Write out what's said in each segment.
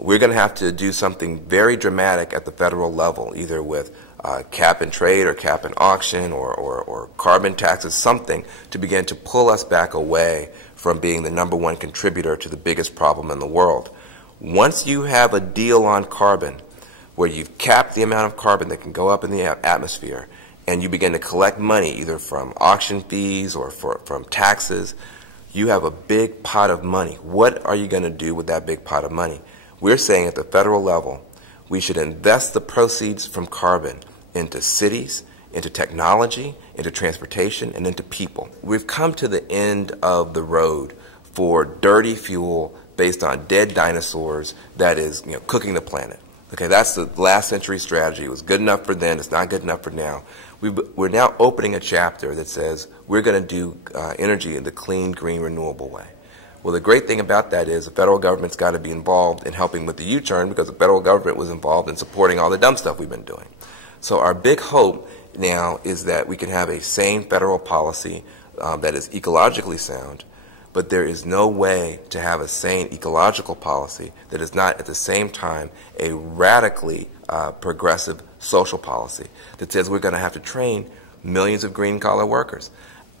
We're going to have to do something very dramatic at the federal level, either with cap and trade or cap and auction or carbon taxes, something to begin to pull us back away from being the #1 contributor to the biggest problem in the world. Once you have a deal on carbon, where you've capped the amount of carbon that can go up in the atmosphere, and you begin to collect money either from auction fees or from taxes, you have a big pot of money. What are you going to do with that big pot of money? We're saying at the federal level, we should invest the proceeds from carbon into cities, into technology, into transportation, and into people. We've come to the end of the road for dirty fuel based on dead dinosaurs that is, cooking the planet. Okay, that's the last century strategy. It was good enough for then. It's not good enough for now. We're now opening a chapter that says we're going to do energy in the clean, green, renewable way. Well, the great thing about that is the federal government's got to be involved in helping with the U-turn, because the federal government was involved in supporting all the dumb stuff we've been doing. So our big hope now is that we can have a sane federal policy that is ecologically sound, but there is no way to have a sane ecological policy that is not at the same time a radically progressive social policy that says we're going to have to train millions of green-collar workers.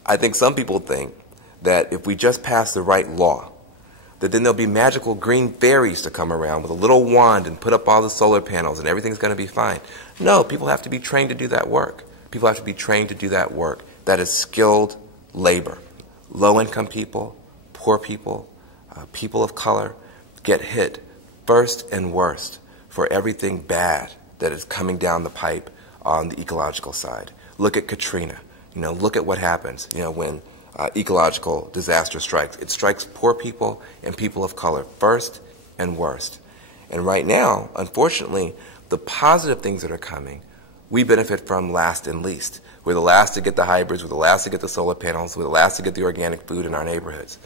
I think some people think that if we just pass the right law, that then there'll be magical green fairies to come around with a little wand and put up all the solar panels and everything's going to be fine. No, people have to be trained to do that work. People have to be trained to do that work. That is skilled labor. Low-income people, poor people, people of color get hit first and worst for everything bad that is coming down the pipe on the ecological side. Look at Katrina. Look at what happens, when ecological disaster strikes. It strikes poor people and people of color first and worst. And right now, unfortunately, the positive things that are coming, we benefit from last and least. We're the last to get the hybrids, we're the last to get the solar panels, we're the last to get the organic food in our neighborhoods.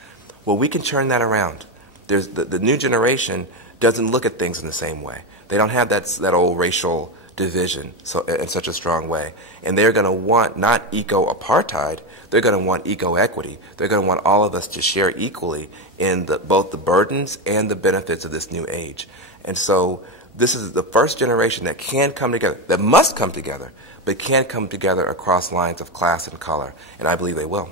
Well, we can turn that around. The new generation doesn't look at things in the same way. They don't have that old racial division in such a strong way. And they're going to want not eco-apartheid, they're going to want eco-equity. They're going to want all of us to share equally in both the burdens and the benefits of this new age. And so this is the first generation that can come together, that must come together, but can come together across lines of class and color. And I believe they will.